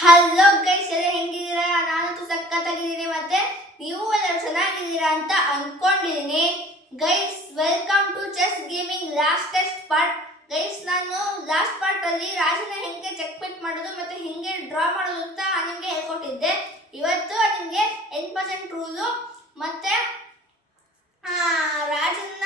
Hello guys, ಎಲ್ಲ ಹೆಂಗಿದ್ದೀರಾ? ನಾನಂತೂ ಸಖತ್ತಾಗಿದ್ದೀನಿ ಮತ್ತೆ ನೀವು ಎಲ್ಲರೂ ಚೆನ್ನಾಗಿದ್ದೀರಾ ಅಂತ ಅನ್ಕೊಂಡಿದ್ದೀನಿ. Guys, welcome to chess gaming latest part. Guys, ನಾನು ಲಾಸ್ಟ್ ಪಾರ್ಟ್ ಅಲ್ಲಿ ರಾಜನ ಹೆಂಗೆ ಚೆಕ್ಮೇಟ್ ಮಾಡೋದು ಮತ್ತೆ ಹೆಂಗೆ ಡ್ರಾ ಮಾಡೋದು ಅಂತ ನಿಮಗೆ ಹೇಳ್ಕೊಟ್ಟಿದ್ದೆ. ಇವತ್ತು ನಿಮಗೆ 8% ರೂಲು ಮತ್ತೆ ರಾಜನ್ನ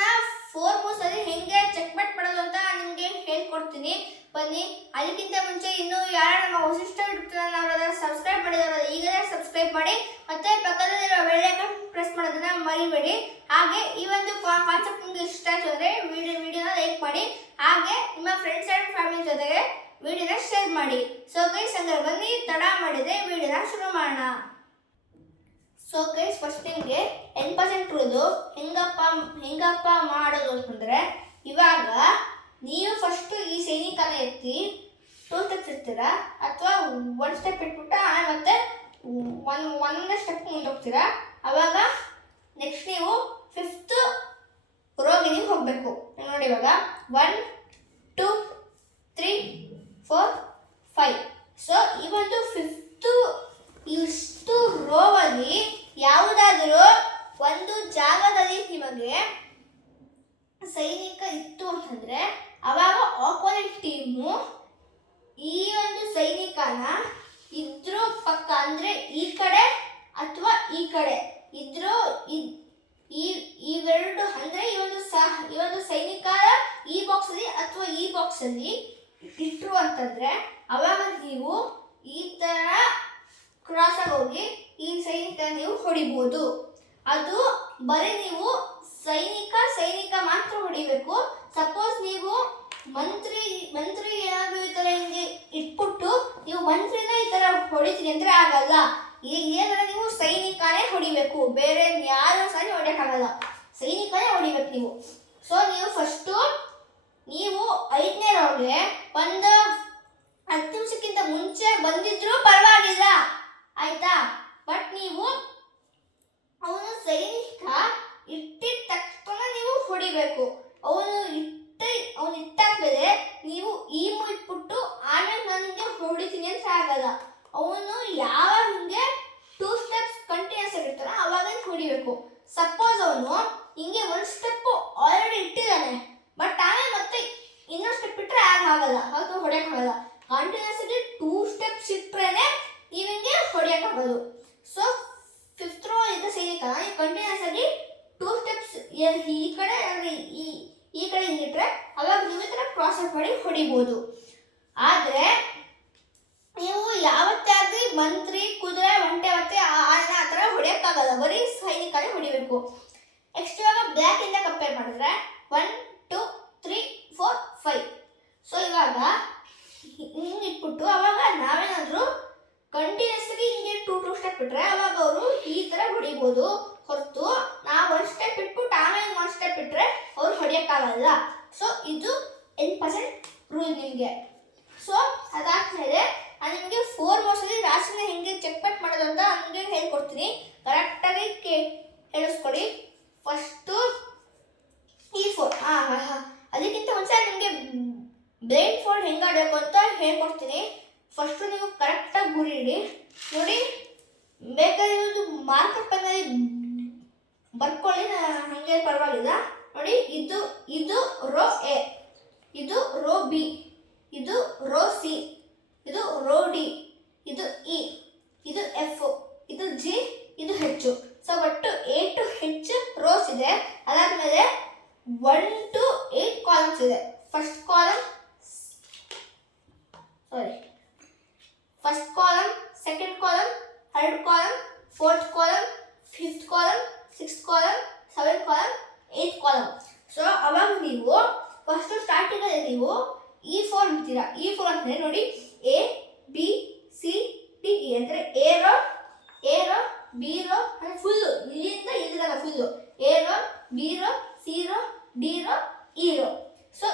4 ಮೂವ್ಸ್ ಅಲ್ಲಿ ಹೆಂಗೆ ಚೆಕ್ಮೇಟ್ ಮಾಡೋದು ಅಂತ ನಿಮಗೆ ಹೇಳ್ಕೊಡ್ತೀನಿ. ಬನ್ನಿ. ಅದಕ್ಕಿಂತ ಮುಂಚೆ ಇನ್ನು ಯಾರು ನಮ್ಮ ವಸಿಷ್ಠ ಯೂಟ್ಯೂಬ್ ಚಾನಲ್ ಸಬ್ಸ್ಕ್ರೈಬ್ ಮಾಡಿದಾರಲ್ಲ, ಈಗಲೇ ಸಬ್ಸ್ಕ್ರೈಬ್ ಮಾಡಿ ಮತ್ತೆ ಪಕ್ಕದಲ್ಲಿರೋ ಬೆಲ್ ಐಕಾನ್ ಪ್ರೆಸ್ ಮಾಡೋದನ್ನ ಮರಿಬೇಡಿ. ಹಾಗೆ ಈ ಒಂದು ಕಾನ್ಸೆಪ್ಟ್ ನಿಮಗೆ ಇಷ್ಟ ಆಯ್ತು ಅಂದರೆ ವಿಡಿಯೋನ ಲೈಕ್ ಮಾಡಿ. ಹಾಗೆ ನಿಮ್ಮ ಫ್ರೆಂಡ್ಸ್ ಆ್ಯಂಡ್ ಫ್ಯಾಮಿಲಿ ಜೊತೆಗೆ ವಿಡಿಯೋನ ಶೇರ್ ಮಾಡಿ. ಸೊ ಗೈಸ್, ಹಂಗಾರೆ ಬನ್ನಿ, ತಡ ಮಾಡಿದೆ ವಿಡಿಯೋನ ಶುರು ಮಾಡೋಣ. ಸೊ ಗೈಸ್, ಫಸ್ಟ್ ನಿಮಗೆ 8% ರೂಲು ಹೆಂಗಪ್ಪ ಮಾಡೋದು ಅಂತಂದರೆ, ಇವಾಗ ನೀವು ಫಸ್ಟ್ ಈ ಸೈನಿಕನ ಎತ್ತಿ 2 ಸ್ಟೆಪ್ಸ್ ಇರ್ತೀರಾ ಅಥವಾ 1 ಸ್ಟೆಪ್ ಇಟ್ಬಿಟ್ಟು ಆಮೇಲೆ ಮತ್ತೆ ಒಂದೇ ಸ್ಟೆಪ್ ಮುಂದೋಗ್ತೀರಾ. ಅವಾಗ ನೆಕ್ಸ್ಟ್ ನೀವು 5th ರೋಗೆ ನೀವು ಹೋಗಬೇಕು. ನೋಡಿ, ಇವಾಗ 1 2 3 4 5. ಸೊ ಈ ಒಂದು 5th ಇಷ್ಟು ರೋವಲ್ಲಿ ಯಾವುದಾದರೂ ಒಂದು ಜಾಗದಲ್ಲಿ ನಿಮಗೆ ಸೈನಿಕ ಇತ್ತು ಅಂತಂದ್ರೆ, ಅವಾಗ ಆಪೋನೆಂಟ್ ಟೀಮು ಈ ಒಂದು ಸೈನಿಕನ ಇದ್ರ ಪಕ್ಕ ಅಂದ್ರೆ ಈ ಕಡೆ ಅಥವಾ ಈ ಕಡೆ ಇದ್ರು ಇವೆರಡು ಅಂದ್ರೆ ಈ ಒಂದು ಸೈನಿಕರ ಈ ಬಾಕ್ಸ್ ಅಲ್ಲಿ ಅಥವಾ ಈ ಬಾಕ್ಸ್ ಅಲ್ಲಿ ಇಟ್ರು ಅಂತಂದ್ರೆ, ಅವಾಗ ನೀವು ಈ ತರ ಕ್ರಾಸ್ ಆಗಿ ಹೋಗಿ ಈ ಸೈನಿಕ ನೀವು ಹೊಡಿಬಹುದು. ಅದು ಬರೀ ನೀವು ಸೈನಿಕ ಮಾತ್ರ ಹೊಡಿಬೇಕು. ಸಪೋಸ್ ನೀವು ಮಂತ್ರಿ ಏನಾದ್ರು ಈ ತರ ಹಿಂಗೆ ಇಟ್ಬಿಟ್ಟು ನೀವು ಮಂತ್ರಿನ ಈ ತರ ಹೊಡಿತೀರಿ ಅಂದ್ರೆ ಆಗಲ್ಲ. ಏನಾದ್ರೆ ನೀವು ಸೈನಿಕನೇ ಹೊಡಿಬೇಕು, ಬೇರೆ ಯಾರು ಸಹ ಹೊಡಿಯಕ್ಕಾಗಲ್ಲ, ಸೈನಿಕನೇ ಹೊಡಿಬೇಕು ನೀವು. ಸೊ ನೀವು ಫಸ್ಟು ನೀವು 5ನೇ ರೋಗೆ ಒಂದು 10 ನಿಮಿಷಕ್ಕಿಂತ ಮುಂಚೆ ಬಂದಿದ್ರು ಪರವಾಗಿಲ್ಲ, ಆಯ್ತಾ. ಬಟ್ ನೀವು ಅವನು ಸೈನಿಕ ಇಟ್ಟಿದ ತಕ್ಷಣ ನೀವು ಹೊಡಿಬೇಕು. ಅವನು ಇಟ್ಟಾದ್ಮೇಲೆ ನೀವು ಈ ಮೂವ್ ಇಟ್ಬಿಟ್ಟು ಆಮೇಲೆ ನಾನು ಹಿಂಗೆ ಹೊಡಿತೀನಿ ಅಂತ ಆಗಲ್ಲ. ಅವನು ಯಾವಾಗ ಹಿಂಗೆ 2 ಸ್ಟೆಪ್ಸ್ ಕಂಟಿನ್ಯೂಸ್ ಆಗಿರ್ತಾನೆ ಅವಾಗ ಹೊಡಿಬೇಕು. ಸಪೋಸ್ ಅವನು ಹಿಂಗೆ 1 ಸ್ಟೆಪ್ ಆಲ್ರೆಡಿ ಇಟ್ಟಿದ್ದಾನೆ, ಬಟ್ ಆಮೇಲೆ ಮತ್ತೆ ಇನ್ನೊಂದು ಸ್ಟೆಪ್ ಇಟ್ಟರೆ ಆಗಲ್ಲ, ಅದು ಹೊಡೆಯೋಕ್ಕಾಗಲ್ಲ. ಕಂಟಿನ್ಯೂಸ್ ಆಗಿ 2 ಸ್ಟೆಪ್ಸ್ ಇಟ್ಟರೆ ನೀವು ಹಿಂಗೆ ಹೊಡೆಯೋಕ್ಕಾಗೋದು. ಸೊ 5th ರೋ ಇದ್ದ ಸೈನಿಕ ನೀವು ಕಂಟಿನ್ಯೂಸ್ ಆಗಿ 2 ಸ್ಟೆಪ್ಸ್ ಈ ಕಡೆ ಈ ಕಡೆ ಹಿಂಗಿಟ್ರೆ ಅವಾಗ ನೀವು ಈ ಥರ ಕ್ರಾಸ್ ಔಟ್ ಮಾಡಿ ಹೊಡಿಬೋದು. ಆದರೆ ನೀವು ಯಾವತ್ತೇ ಆಗಲಿ ಮಂತ್ರಿ, ಕುದುರೆ, ಒಂಟೆ ಮತ್ತೆ ಆ ಥರ ಹೊಡೆಯೋಕ್ಕಾಗಲ್ಲ, ಬರೀ ಸೈನಿಕನೇ ಹೊಡಿಬೇಕು. ನೆಕ್ಸ್ಟ್ ಇವಾಗ ಬ್ಲ್ಯಾಕ್ ಇಂದ ಕಂಪೇರ್ ಮಾಡಿದ್ರೆ 1 2 3 4 5. ಸೊ ಇವಾಗ ಹಿಂಗೆ ಇಟ್ಬಿಟ್ಟು ಅವಾಗ ನಾವೇನಾದರೂ ಕಂಟಿನ್ಯೂಸ್ ಆಗಿ ಹಿಂಗೆ 2 ಸ್ಟೆಪ್ ಇಟ್ರೆ ಅವಾಗ ಅವರು ಈ ಥರ ಹೊಡಿಬೋದು. ಹೊರತು ನಾವು 1 ಸ್ಟೆಪ್ ಇಟ್ಬಿಟ್ಟು ಆಮೇಲೆ 1 ಸ್ಟೆಪ್ ಇಟ್ಟರೆ ಅವ್ರು ಹೊಡಿಯೋಕ್ಕಾಗಲ್ಲ. ಸೊ ಇದು 8% ರೂಲ್ ನಿಮಗೆ. ಸೊ ಅದಾದ್ಮೇಲೆ ನಾನು ನಿಮಗೆ 4 ಮೂವ್ಸಲ್ಲಿ ರಾಶಿನ ಹೆಂಗೆ ಚೆಕ್ಮೇಟ್ ಮಾಡೋದು ಅಂತ ನಿಮಗೆ ಹೇಳ್ಕೊಡ್ತೀನಿ. ಕರೆಕ್ಟಾಗಿ ಹೇಳಿಸ್ಕೊಡಿ. First E4. ಅದಕ್ಕಿಂತ ಮುಂಚೆ ನಿಮಗೆ ಬ್ಲೈಂಡ್ ಫೋಲ್ಡ್ ಹೆಂಗೆ ಆಡಬೇಕು ಅಂತ ಹೇಳ್ಕೊಡ್ತೀನಿ. ಫಸ್ಟು ನೀವು ಕರೆಕ್ಟಾಗಿ ಗುರಿ ಇಡಿ. ನೋಡಿ, ಬೇಕಾದ್ರೆ ಒಂದು ಮಾರ್ಕರ್ ಪೆನ್ನಲ್ಲಿ ಬರ್ಕೊಳ್ಳಿ, ಹಾಗೆ ಪರವಾಗಿಲ್ಲ. ನೋಡಿ, ಇದು ರೋ ಎ, ಇದು ರೋ ಬಿ, ಇದು ರೋ ಸಿ, ಇದು ರೋ ಡಿ, ಇದು ಇ, ಇದು ಎಫ್, ಇದು ಜಿ, ಇದು ಹೆಚ್. ಸೊ ಒಟ್ಟು 8 to H ರೋಸ್ ಇದೆ. ಅದಾದ್ಮೇಲೆ 1 to 8 ಕಾಲಮ್ಸ್ ಇದೆ. First column, second column, third column, 4th column, 5th column, 6th column, 7th column, 8th column. So ಅವಾಗ ನೀವು ಫಸ್ಟ್ ಸ್ಟಾರ್ಟಿಂಗ್ ಅಲ್ಲಿ ನೀವು E4 ಅಂತೀರಾ. E4 ಅಂತಂದ್ರೆ ನೋಡಿ, A B C D E ಅಂದ್ರೆ ಎ ರೋ ಬಿ ರೋ ಅಂದ್ರೆ ಫುಲ್ಲು ಇಲ್ಲಿಂದ ಇಲ್ಲಿಂದ full A row B row C row D row E row. So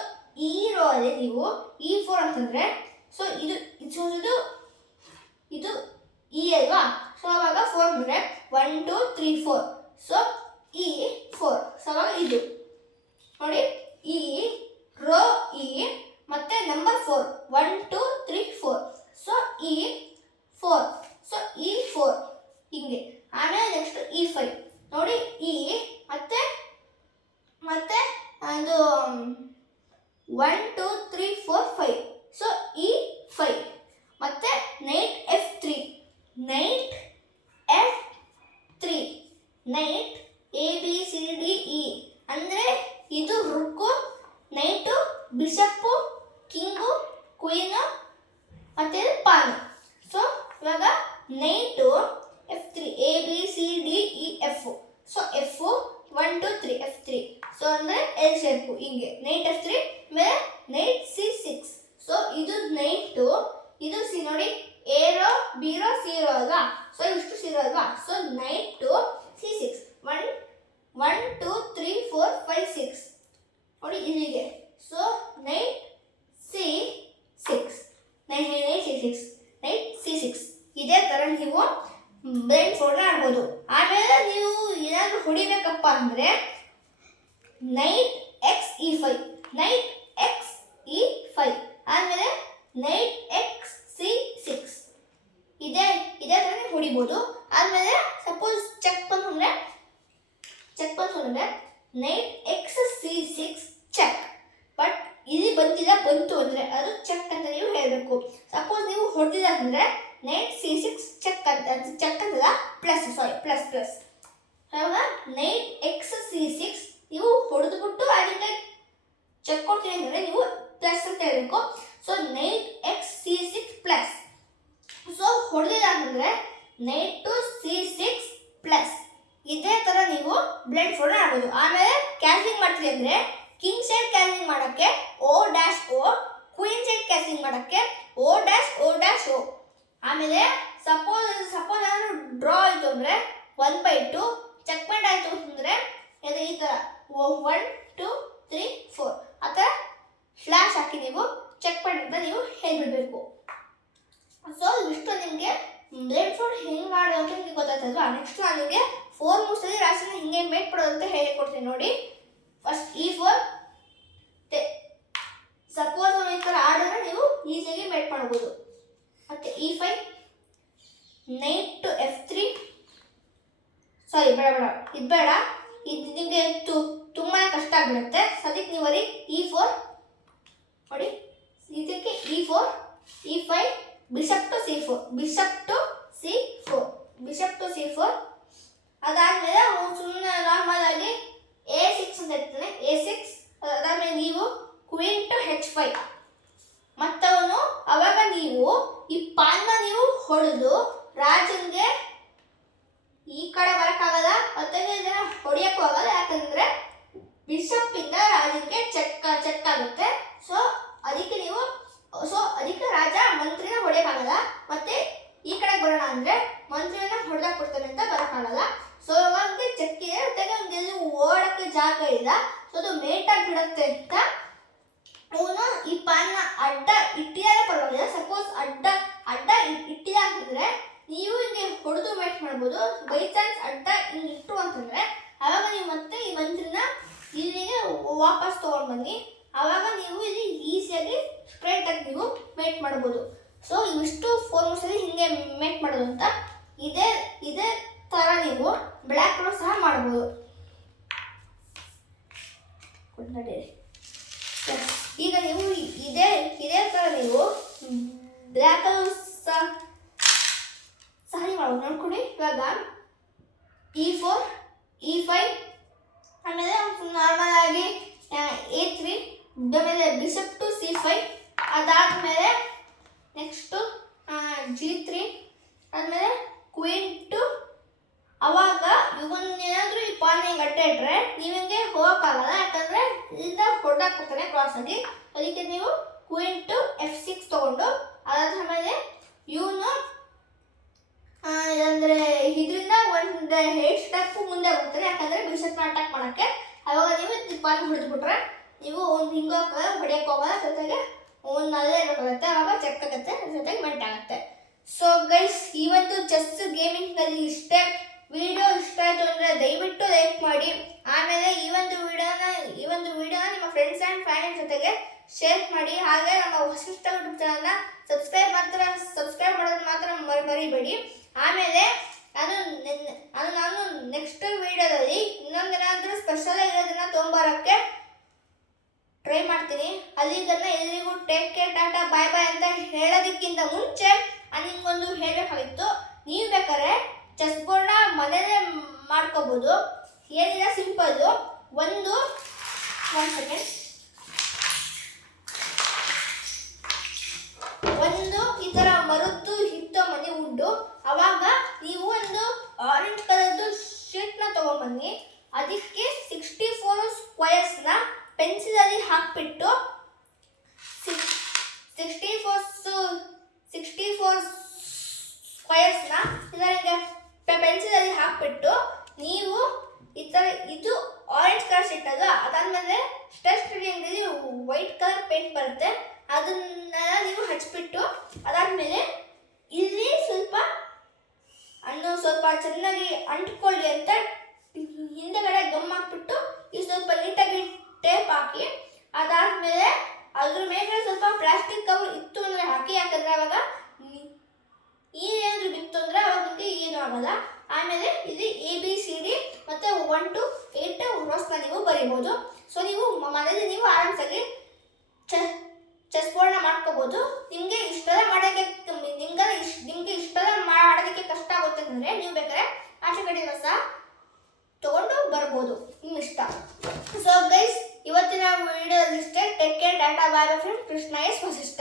ಈ ರೋ ಅಲ್ಲಿ ನೀವು E4 ಅಂತಂದ್ರೆ, ಸೊ ಇದು ಇ ಅಲ್ವಾ. ಸೊ ಅವಾಗ 4 ಅಂದರೆ 1 2 3 4. So E4. ಸೊ ಅವಾಗ ಇದು ನೋಡಿ, ಇ ರೋ ಇ ಮತ್ತೆ number 4 1 2 3 4. So E 4. So E4 ಹಿಂಗೆ. ಆಮೇಲೆ ನೆಕ್ಸ್ಟ್ E5 ನೋಡಿ, E ಮತ್ತೆ ಮತ್ತೆ ಅದು 1 2 3 4 5. ಸೊ E5 ಮತ್ತೆ night F3, night F3, night ABCDE ಅಂದರೆ ಇದು rook, knight, bishop, king, queen ಮತ್ತೆ ಪಾನು. ಸೊ ಇವಾಗ knight F3 ABCDEF. So F 1 2 3 F3. So ಅಂದರೆ ಎಲ್ ಶೇಪು ಹಿಂಗೆ ನೈಟ್ F3 ಮೇಲೆ ನೈಟ್ C6. ಸೊ ಇದು ನೈಟು, ಇದು ಸಿ ನೋಡಿ, A row B row C row ಅಲ್ವಾ. ಸೊ ಇಷ್ಟು ಸಿ ರೋ ಅಲ್ವಾ. ಸೊ ನೈಟು C6 1 2 3 4 5 6 ನೋಡಿ ಇಲ್ಲಿಗೆ. So knight C6, knight C6, knight C6. ಇದೇ ಥರ ನೀವು ಬ್ಲೈಂಡ್ ಫೋಲ್ಡ್ ಆಡ್ಬೋದು. ಆಮೇಲೆ ನೀವು ಏನಾದರೂ ಹೊಡಿಬೇಕಪ್ಪ ಅಂದರೆ ನೈಟ್ XE5, ನೈಟ್ XE5 ಆಮೇಲೆ ನೈಟ್ XC6 ಇದೇ ಥರ ಹೊಡಿಬೋದು. ಆಮೇಲೆ ಸಪೋಸ್ ಚೆಕ್ ಬಂತು ಅಂದರೆ ನೈಟ್ XC6 ಚೆಕ್. ಬಟ್ ಇಲ್ಲಿ ಬಂದಿಲ್ಲ, ಬಂತು ಅಂದರೆ ಅದು ಚೆಕ್ ಅಂತ ನೀವು ಹೇಳಬೇಕು. ಸಪೋಸ್ ನೀವು ಹೊಡೆದಿಲ್ಲ ಅಂದರೆ ನೈಟ್ C6 ಚೆಕ್ ಅಂತ, ಚೆಕ್ ಅಂತಲ್ಲ ಪ್ಲಸ್ ಅವಾಗ ನೈಟ್ XC6 ನೀವು ಹೊಡೆದ್ಬಿಟ್ಟು ಅದಕ್ಕೆ ಚೆಕ್ ಕೊಡ್ತೀನಿ ಅಂದರೆ ನೀವು ಪ್ಲಸ್ ಅಂತ ಹೇಳಬೇಕು. So night XC6 plus. So ಹೊಡೆದಿಲ್ಲ ಅಂದರೆ ನೈಟ್ ಟು C6 ಪ್ಲಸ್. ಇದೇ ಥರ ನೀವು ಬ್ಲೈಂಡ್ ಫೋಲ್ಡ್ ಆಡ್ಬೋದು. ಆಮೇಲೆ ಕ್ಯಾನ್ಸಲಿಂಗ್ ಮಾಡ್ತೀರಿ ಅಂದರೆ ಕಿಂಗ್ ಸೈಡ್ ಕ್ಯಾನ್ಸಲಿಂಗ್ ಮಾಡೋಕ್ಕೆ O-O, ಕ್ವೀನ್ ಸೈಡ್ ಕ್ಯಾನ್ಸಲಿಂಗ್ ಮಾಡೋಕ್ಕೆ O-O'. ಆಮೇಲೆ ಸಪೋಸ್ ಏನಾದರೂ ಡ್ರಾ ಆಯಿತು ಅಂದರೆ 1/2 ಚೆಕ್ಮೆಂಟ್ ಆಯಿತು ಅಂದರೆ ಈ ಥರ 1 2 3 4 ಆ ಥರ ಫ್ಲ್ಯಾಶ್ ಹಾಕಿ ನೀವು ಚೆಕ್ಮೆಂಟ್ ಅಂತ ನೀವು ಹೇಳ್ಬಿಡ್ಬೇಕು. ಸೊ ಇಷ್ಟು ನಿಮಗೆ ಬ್ಲೈಂಡ್ ಫೋಲ್ಡ್ ಹೆಂಗೆ ಮಾಡೋದು ಅಂತ ನಿಮಗೆ ಗೊತ್ತಾಗ್ತದಲ್ವಾ. ನೆಕ್ಸ್ಟ್ ನಾನು ನಿಮಗೆ 4 ಮೂವ್ಸಲ್ಲಿ ರಾಶಿನ ಹಿಂಗೆ ಮೇಟ್ ಮಾಡೋದು ಅಂತ ಹೇಳಿಕೊಡ್ತೀನಿ ನೋಡಿ. ಫಸ್ಟ್ E4 ಸಪೋಸ್ ಒಂದು ಈ ಥರ ಆಡಿದ್ರೆ ನೀವು ಈಸಿಯಾಗಿ ಮೇಟ್ ಮಾಡ್ಬೋದು. ಮತ್ತು E5 ನೈಟ್ ಟು F3. ಸಾರಿ ಬೇಡ, ಇದು ನಿಮಗೆ ತುಂಬಾ ಕಷ್ಟ ಆಗಿಬಿಡುತ್ತೆ. ಸದ್ಯಕ್ಕೆ ನೀವು ಬರೀ E4 ನೋಡಿ, ಇದಕ್ಕೆ E4 E5 bishop to C4, bishop to C4. ಅದಾದಮೇಲೆ ಸುಮ್ಮನೆ ನಾರ್ಮಲ್ ಆಗಿ A6 ಅಂತ ಇರ್ತಾನೆ, A6. ಅದಾದಮೇಲೆ ನೀವು ಕ್ವೀನ್ ಟು H5 ಮತ್ತವನು. ಅವಾಗ ನೀವು ಈ ಪಾನ್ನ ನೀವು ಹೊಡೆದು ರಾಜನ್ಗೆ ಈ ಕಡೆ ಬರೋಕ್ಕಾಗಲ್ಲ, ಮತ್ತೆ ಇದನ್ನ ಹೊಡೆಯೋಕ್ಕೂ ಆಗಲ್ಲ. ಯಾಕಂದರೆ ಬಿಷಪ್ ಇಂದ ರಾಜನ್ಗೆ ಚೆಕ್ ಆಗುತ್ತೆ. ಸೊ ಅದಕ್ಕೆ ರಾಜ ಮಂತ್ರಿನ ಹೊಡೆಯೋಕ್ಕಾಗಲ್ಲ. ಮತ್ತೆ ಈ ಕಡೆ ಬರೋಣ ಅಂದರೆ ಮಂತ್ರಿನ ಹೊಡೆದಾಕ್ಬಿಡ್ತಾನೆ ಅಂತ ಬರೋಕ್ಕಾಗಲ್ಲ. ಸೊ ಅವಾಗ ಚೆಕ್ ಇದೆ, ಮತ್ತೆ ಅವ್ನಿಗೆ ಓಡೋಕ್ಕೆ ಜಾಗ ಇಲ್ಲ. ಸೊ ಅದು ಮೇಟಾಗಿ ಬಿಡುತ್ತೆ ಅಂತ ಅವನು ಈ ಪಾನ್ನ ಅಡ್ಡ ಇಟ್ಟಿದಾಗ ಪರವಾಗಿಲ್ಲ. ಸಪೋಸ್ ಅಡ್ಡ ಇಟ್ಟಿಲ್ಲ ಅಂತಂದರೆ ನೀವು ಹಿಂಗೆ ಹೊಡೆದು ಮೇಟ್ ಮಾಡ್ಬೋದು. ಬೈ ಚಾನ್ಸ್ ಅಡ್ಡ ಹಿಂಗೆ ಇಟ್ಟು ಅಂತಂದರೆ ಆವಾಗ ನೀವು ಮತ್ತೆ ಈ ಮಂತ್ರಿನ ಇಲ್ಲಿಗೆ ವಾಪಸ್ ತೊಗೊಂಡು ಬನ್ನಿ. ಆವಾಗ ನೀವು ಇಲ್ಲಿ ಈಸಿಯಾಗಿ ಸ್ಟ್ರೈಟಾಗಿ ನೀವು ಮೇಟ್ ಮಾಡ್ಬೋದು. ಸೊ ಇವಿಷ್ಟು 4 ಮೂವ್ಸಲ್ಲಿ ಹಿಂಗೆ ಮೇಟ್ ಮಾಡೋದು ಅಂತ. ಇದೇ ಥರ ನೀವು ಬ್ಲ್ಯಾಕ್ ರೋ ಸಹ ಮಾಡ್ಬೋದು. ಈಗ ನೀವು ಇದೇ ಥರ ನೀವು ಬ್ಲ್ಯಾಕ್ ಸಹ ಮಾಡ್ಬೋದು. ನೋಡ್ಕೊಳ್ಳಿ, ಇವಾಗ E4 E5 ಆಮೇಲೆ ನಾರ್ಮಲ್ ಆಗಿ A3, ಆಮೇಲೆ ಬಿಷಪ್ ಟು C5, ಅದಾದಮೇಲೆ ನೆಕ್ಸ್ಟು G3, ಆದಮೇಲೆ ಕ್ವೀನ್ ಟು. ಅವಾಗ ಇವನ್ನೇನಾದರೂ ಈ ಪಾನ್ ಹಿಂಗೆ ಅಡ್ಡ ಇಟ್ಟರೆ ನೀವು ಹಿಂಗೆ ಹೋಗೋಕ್ಕಾಗಲ್ಲ. ಯಾಕಂದರೆ ಇಲ್ಲಿಂದ ಹೊಡೆದಾಕ್ಬಿಡ್ತಾನೆ ಕ್ರಾಸಾಗಿ. ಅದಕ್ಕೆ ನೀವು ಕ್ವೀನ್ ಟು F6 ತೊಗೊಂಡು ಅದಾದಮೇಲೆ ಇವನು ಅಂದರೆ ಇದರಿಂದ ಒಂದು 8 ಸ್ಟೆಪ್ ಮುಂದೆ ಬರ್ತಾರೆ. ಯಾಕಂದರೆ ಬಿಷಪ್ನ ಅಟ್ಯಾಕ್ ಮಾಡೋಕ್ಕೆ. ಆವಾಗ ನೀವು ಪಾನ್ ಹೊಡೆದ್ಬಿಟ್ರೆ ನೀವು ಒಂದು ಹಿಂಗೋಕ್ಕಾಗಲ್ಲ, ಹೊಡೆಯೋಕ್ಕೆ ಹೋಗಲ್ಲ. ಜೊತೆಗೆ ಒಂದು ಅಲ್ಲೇ ಇರೋಕ್ಕಾಗುತ್ತೆ. ಆವಾಗ ಚೆಕ್ ಆಗುತ್ತೆ, ಜೊತೆಗೆ ಮೆಂಟ್ ಆಗುತ್ತೆ. ಸೊ ಗೈಸ್, ಇವತ್ತು ಚೆಸ್ ಗೇಮಿಂಗ್ನಲ್ಲಿ ಇಷ್ಟೇ. ವಿಡಿಯೋ ಇಷ್ಟ ಆಯಿತು ಅಂದರೆ ದಯವಿಟ್ಟು ಲೈಕ್ ಮಾಡಿ. ಆಮೇಲೆ ಈ ಒಂದು ವಿಡಿಯೋನ ನಿಮ್ಮ ಫ್ರೆಂಡ್ಸ್ ಆ್ಯಂಡ್ ಫ್ಯಾಮಿಲಿ ಜೊತೆಗೆ ಶೇರ್ ಮಾಡಿ. ಹಾಗೆ ನಮ್ಮ ವಸಿಷ್ಠ ಯೂಟ್ಯೂಬ್ ಚಾನಲ್ನ ಸಬ್ಸ್ಕ್ರೈಬ್ ಮಾಡೋದು ಮಾತ್ರ ಮರಿಬೇಡಿ. ಆಮೇಲೆ ನಾನು ನೆಕ್ಸ್ಟ್ ವಿಡಿಯೋದಲ್ಲಿ ಇನ್ನೊಂದೇನಾದರೂ ಸ್ಪೆಷಲ್ ಆಗಿರೋದನ್ನ ತೊಗೊಂಬರೋಕ್ಕೆ ಟ್ರೈ ಮಾಡ್ತೀನಿ. ಅಲ್ಲಿಗನ್ನ ಎಲ್ರಿಗೂ ಟೇಕ್ ಕೇರ್, ಟಾಟಾ, ಬಾಯ್ ಬಾಯ್ ಅಂತ ಹೇಳೋದಕ್ಕಿಂತ ಮುಂಚೆ ನಿಮ್ಗೊಂದು ಹೇಳಬೇಕಾಗಿತ್ತು. ನೀವು ಬೇಕಾದ್ರೆ ಚೆಸ್ ಬೋರ್ಡ್ನ ಮನೇಲೇ ಮಾಡ್ಕೋಬೋದು. ಏನಿಲ್ಲ, ಸಿಂಪಲ್ಲು. ಒಂದು ಸೆಕೆಂಡ್, ಒಂದು ಈ ಥರ ಮರದ್ದು ಹಿಟ್ಟು ಮನೆ ಉಂಡು. ಅವಾಗ ನೀವು ಒಂದು ಆರೆಂಜ್ ಕಲರ್ದು ಶೀಟ್ನ ತೊಗೊಂಬನ್ನಿ. ಅದಕ್ಕೆ 64 ಸ್ಕ್ವಯರ್ಸ್ನ ಪೆನ್ಸಿಲಲ್ಲಿ ಹಾಕ್ಬಿಟ್ಟು 64 ಸ್ಕ್ವಯರ್ಸ್ನ ಇದರಂಗೆ ಪೆನ್ಸಿಲಲ್ಲಿ ಹಾಕ್ಬಿಟ್ಟು ನೀವು ಈ ಥರ, ಇದು ಆರೆಂಜ್ ಕಲರ್ ಶೀಟ್ ಅಲ್ಲ, ಅದಾದಮೇಲೆ ಟೆಸ್ಟ್ ರೀಡಿಂಗಲ್ಲಿ ವೈಟ್ ಕಲರ್ ಪೇಂಟ್ ಬರುತ್ತೆ, ಅದನ್ನೆಲ್ಲ ನೀವು ಹಚ್ಬಿಟ್ಟು ಅದಾದಮೇಲೆ ಇಲ್ಲಿ ಸ್ವಲ್ಪ ಚೆನ್ನಾಗಿ ಅಂಟ್ಕೊಳ್ಳಿ ಅಂತ ಹಿಂದೆಗಡೆ ಗಮ್ ಹಾಕ್ಬಿಟ್ಟು ಈ ಸ್ವಲ್ಪ ನೀಟಾಗಿ ಟೇಪ್ ಹಾಕಿ, ಅದಾದಮೇಲೆ ಅದ್ರ ಮೇಲೆ ಸ್ವಲ್ಪ ಪ್ಲಾಸ್ಟಿಕ್ ಕವರ್ ಇತ್ತು ಅಂದರೆ ಹಾಕಿ. ಯಾಕಂದರೆ ಅವಾಗ ಏನಾದರೂ ಬಿತ್ತು ಅಂದರೆ ಅವಾಗ ನಿಮಗೆ ಏನೂ ಆಗಲ್ಲ. ಆಮೇಲೆ ಇಲ್ಲಿ ABCD ಮತ್ತು 1 to 8 ರೋಸ್ನ ನೀವು ಬರಿಬೋದು. ಸೊ ನೀವು ಮನೇಲಿ ನೀವು ಆರಾಮ್ಸಾಗಿ ಚೆಸ್ ಬೋರ್ಡ್ನ ಮಾಡ್ಕೋಬೋದು. ನಿಮಗೆ ಇಷ್ಟೆಲ್ಲ ಮಾಡೋದಕ್ಕೆ ಕಷ್ಟ ಆಗುತ್ತೆ ಅಂದರೆ ನೀವು ಬೇಕಾದ್ರೆ ಆಚೆ ಕಡೆಯಿಂದ ಸಹ ತೊಗೊಂಡು ಬರ್ಬೋದು, ನಿಮ್ಮ ಇಷ್ಟ. ಸೊ ಗೈಸ್, ಇವತ್ತಿನ ವಿಡಿಯೋದಲ್ಲಿ ಇಷ್ಟೇ. ಟೇಕ್ ಕೇರ್, ಟಾಟಾ, ಬಾಯ್ boy friend. Krishna S Vasishtha.